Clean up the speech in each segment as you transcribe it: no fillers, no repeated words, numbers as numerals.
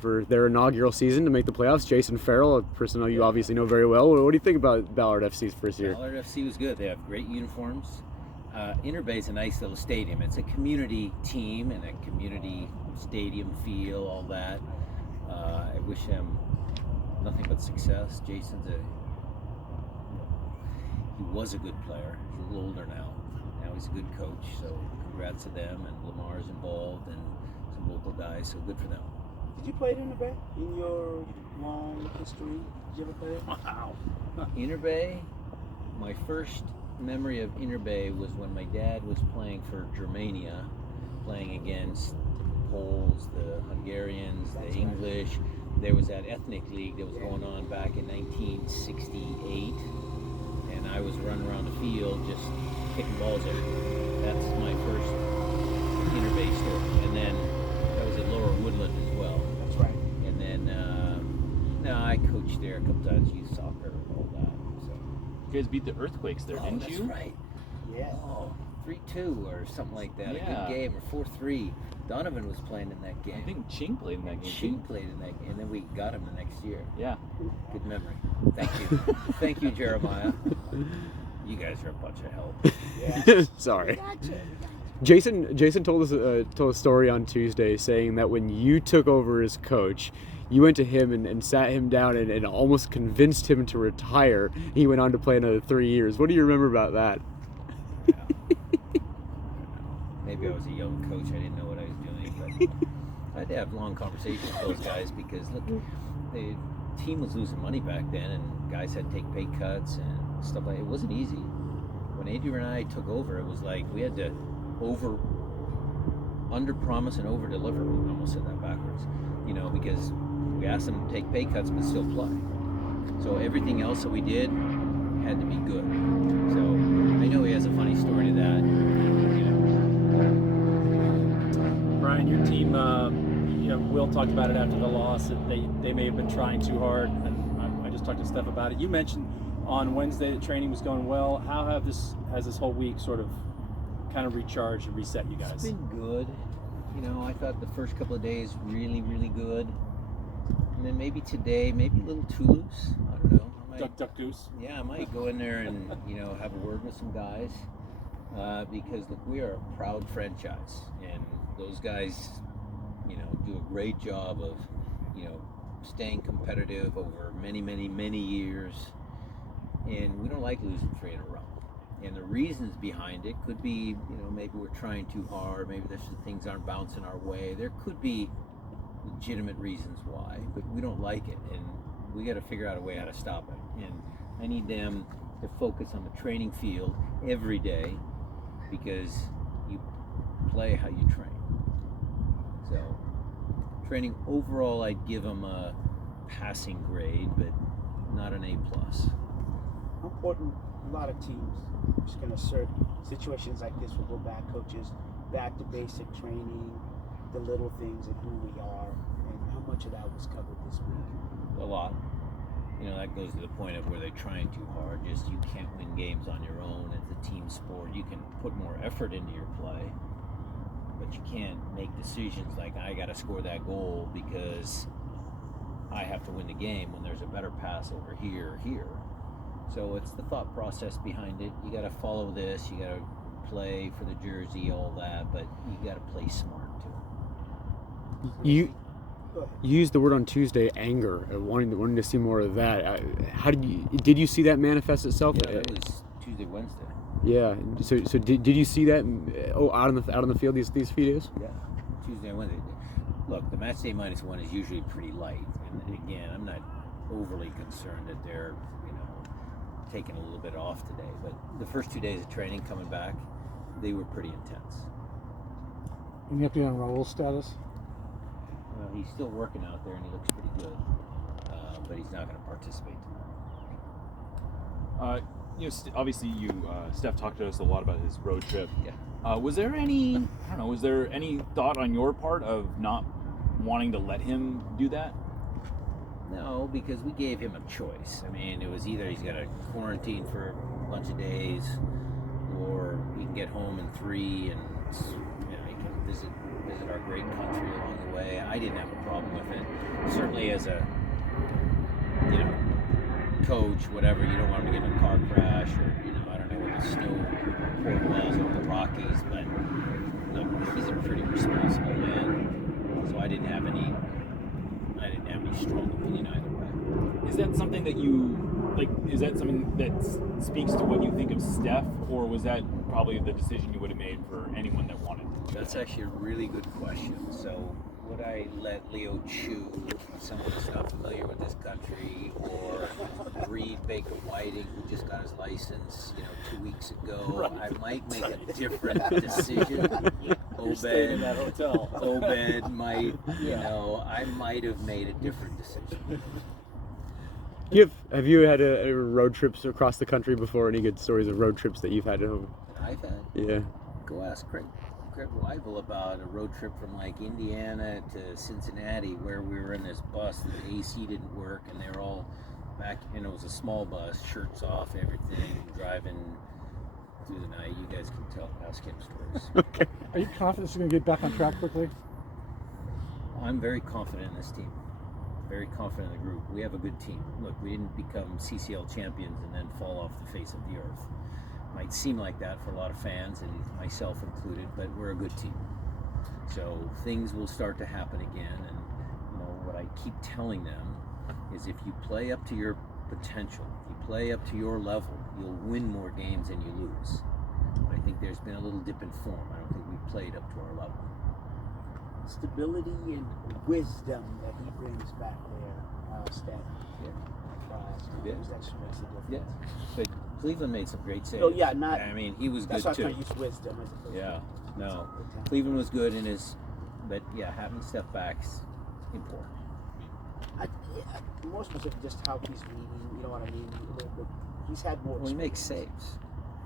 for their inaugural season to make the playoffs. Jason Farrell, a person you obviously know very well. What do you think about Ballard FC's first year? Ballard FC was good. They have great uniforms. Interbay is a nice little stadium. It's a community team and a community stadium feel, all that. I wish him nothing but success. He was a good player. He's a little older now. Now he's a good coach, so congrats to them. And Lamar's involved and some local guys, so good for them. Did you play at Interbay in your long history? Did you ever play it? Wow. Interbay, my first memory of Interbay was when my dad was playing for Germania, playing against the Poles, the Hungarians, the English. There was that ethnic league that was going on back in 1968, and I was running around the field just kicking balls at it. That's my first Interbay story. And then that was at Lower Woodland as well. That's right. And then I coached there a couple times, youth soccer and all that. So. You guys beat the Earthquakes there, didn't that's you? That's right. Yeah. Oh, 3-2 or something like that. Yeah. A good game, or 4-3. Donovan was playing in that game. I think Ching played in that game. Ching played in that game, and then we got him the next year. Yeah. Good memory. Thank you. Thank you, Jeremiah. You guys are a bunch of help. Yeah. Sorry. Gotcha. Jason told a story on Tuesday saying that when you took over as coach, you went to him and sat him down and almost convinced him to retire. He went on to play another 3 years. What do you remember about that? Maybe I was a young coach. I didn't know what I was doing, but I had to have long conversations with those guys because, look, the team was losing money back then, and guys had to take pay cuts and stuff like that. It wasn't easy. When Adrian and I took over, it was like we had to under promise and over deliver. I almost said that backwards, because we asked them to take pay cuts but still play. So everything else that we did had to be good. So I know he has a funny story to that. Brian, your team, Will talked about it after the loss, that they may have been trying too hard, and I just talked to Steph about it. You mentioned on Wednesday that training was going well. How has this whole week sort of kind of recharged and reset you guys? It's been good. I thought the first couple of days really, really good. And then maybe today, maybe a little too loose. I don't know. Duck goose. Yeah, I might go in there and, have a word with some guys. Because, look, we are a proud franchise. And those guys, do a great job of, staying competitive over many, many, many years. And we don't like losing 3 in a row. And the reasons behind it could be, maybe we're trying too hard. Maybe there's some things aren't bouncing our way. There could be legitimate reasons why, but we don't like it. And we got to figure out a way how to stop it. And I need them to focus on the training field every day because you play how you train. So training overall, I'd give them a passing grade, but not an A+. How important a lot of teams just going to assert situations like this will go back, coaches, back to basic training, the little things and who we are, and how much of that was covered this week? A lot. That goes to the point of where they're trying too hard. Just you can't win games on your own. It's a team sport. You can put more effort into your play, but you can't make decisions like I got to score that goal because I have to win the game when there's a better pass over here or here. So it's the thought process behind it. You got to follow this. You got to play for the jersey, all that, but you got to play smart too. You used the word on Tuesday, anger, wanting to see more of that. How did you see that manifest itself? Yeah, that was Tuesday, Wednesday. Yeah. So did you see that out on the field these few days? Yeah, Tuesday and Wednesday. Look, the match day -1 is usually pretty light, and again, I'm not overly concerned that they're taking a little bit off today. But the first 2 days of training coming back, they were pretty intense. Any update on Raul's status? Well, he's still working out there, and he looks pretty good, but he's not going to participate tomorrow. Obviously, Steph talked to us a lot about his road trip. Yeah. Was there any thought on your part of not wanting to let him do that? No, because we gave him a choice. I mean, it was either he's got to quarantine for a bunch of days, or he can get home in 3 and he can visit our great country along the way. I didn't have a problem with it. certainly as a, you know, coach, whatever, you don't want him to get in a car crash or, you know, I don't know what the snow report was over the Rockies, but look, he's a pretty responsible man, so I didn't have any strong opinion either way. Is that something that you like? Is that something that speaks to what you think of Steph, or was that probably the decision you would have made for anyone that wanted? That's actually a really good question. So would I let Leo chew someone who's not familiar with this country, or Reed Baker Whiting, who just got his license, 2 weeks ago? Right. I might make a different decision. You're staying in that hotel. Obed might, I might have made a different decision. Have you had a road trips across the country before? Any good stories of road trips that you've had at home? I've had. Yeah. Go ask Craig Weibel about a road trip from like Indiana to Cincinnati, where we were in this bus that the AC didn't work, and they were all back, and it was a small bus, shirts off, everything, driving through the night. You guys can ask him stories. Okay. Are you confident you're going to get back on track quickly? I'm very confident in this team. Very confident in the group. We have a good team. Look, we didn't become CCL champions and then fall off the face of the earth. Might seem like that for a lot of fans, and myself included, but we're a good team. So things will start to happen again, and what I keep telling them is if you play up to your potential, if you play up to your level, you'll win more games than you lose. But I think there's been a little dip in form. I don't think we played up to our level. Stability and wisdom that he brings back there, Steph. Yeah. That should make a difference. Yeah, but Cleveland made some great saves. Oh, yeah, not. I mean, he was That's good why too. I use wisdom as opposed Yeah, to no. wisdom. Cleveland was good in his, but yeah, having step backs important. More specific, just how he's reading. You know what I mean? A little bit. He's had more. Well, he makes experience. saves.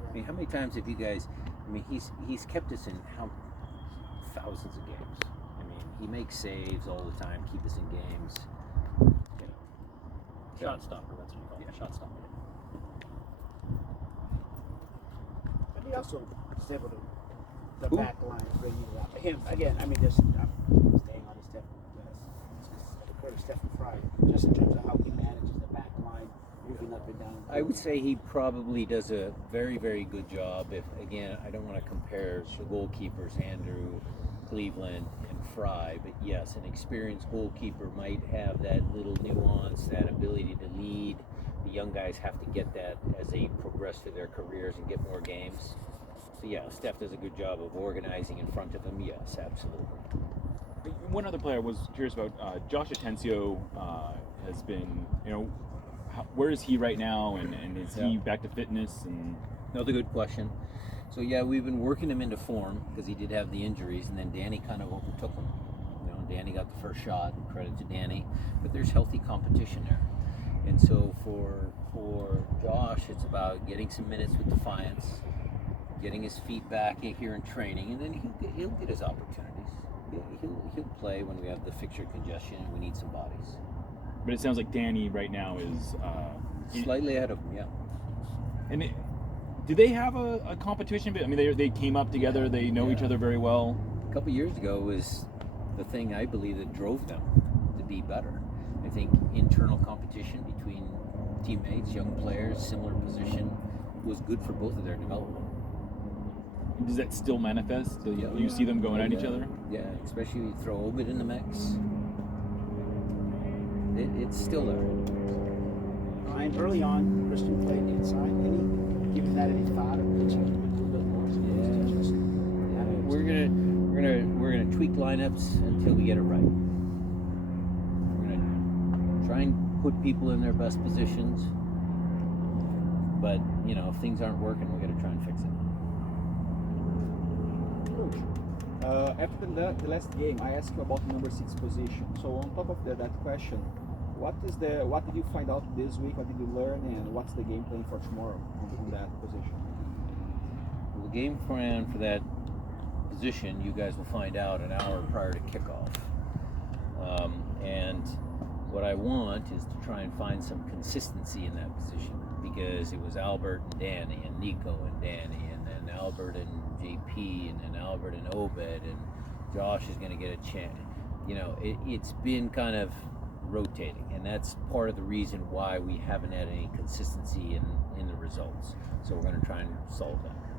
I mean, how many times have you guys? I mean, he's kept us in thousands of games. I mean, he makes saves all the time, keep us in games. Shot stopper, that's what you call it. Shot stopper. But he also is able to the Who? back line bringing it up. Him again. I mean, I'm staying on his Stephen Fry, just in terms of how he manages the back line, moving up and down. I would say he probably does a very, very good job. If again, I don't want to compare the goalkeepers, Andrew, Cleveland, and Fry, but yes, an experienced goalkeeper might have that little nuance, that ability to lead. The young guys have to get that as they progress through their careers and get more games. So yeah, Steph does a good job of organizing in front of them. Yes, absolutely. One other player I was curious about, Josh Atencio has been, where is he right now, and is he back to fitness? And Another good question. So yeah, we've been working him into form because he did have the injuries, and then Danny kind of overtook him. Danny got the first shot, and credit to Danny. But there's healthy competition there, and so for Josh, it's about getting some minutes with Defiance, getting his feet back here in training, and then he'll get his opportunities. He'll play when we have the fixture congestion and we need some bodies. But it sounds like Danny right now is Slightly ahead of him, yeah. And do they have a competition? I mean, they came up together. They know each other very well. A couple years ago was the thing I believe that drove them to be better. I think internal competition between teammates, young players, similar position, was good for both of their development. Does that still manifest? Do you see them going at each other? Yeah, especially when you throw Obed in the mix. It's still there. Ryan, early on, Christian played inside. Given that any thought of pitching a little bit more to those teachers? We're gonna tweak lineups until we get it right. We're gonna try and put people in their best positions, but if things aren't working, we got to try and fix it. Coach, after the last game, I asked you about number 6 position. So on top of that question, what did you find out this week? What did you learn, and what's the game plan for tomorrow on that position? Well, the game plan for that position, you guys will find out an hour prior to kickoff. And what I want is to try and find some consistency in that position, because it was Albert and Danny, and Nico and Danny, and then Albert and JP, and then Albert and Obed, and Josh is going to get a chance. It's been kind of rotating, and that's part of the reason why we haven't had any consistency in the results. So we're going to try and solve that.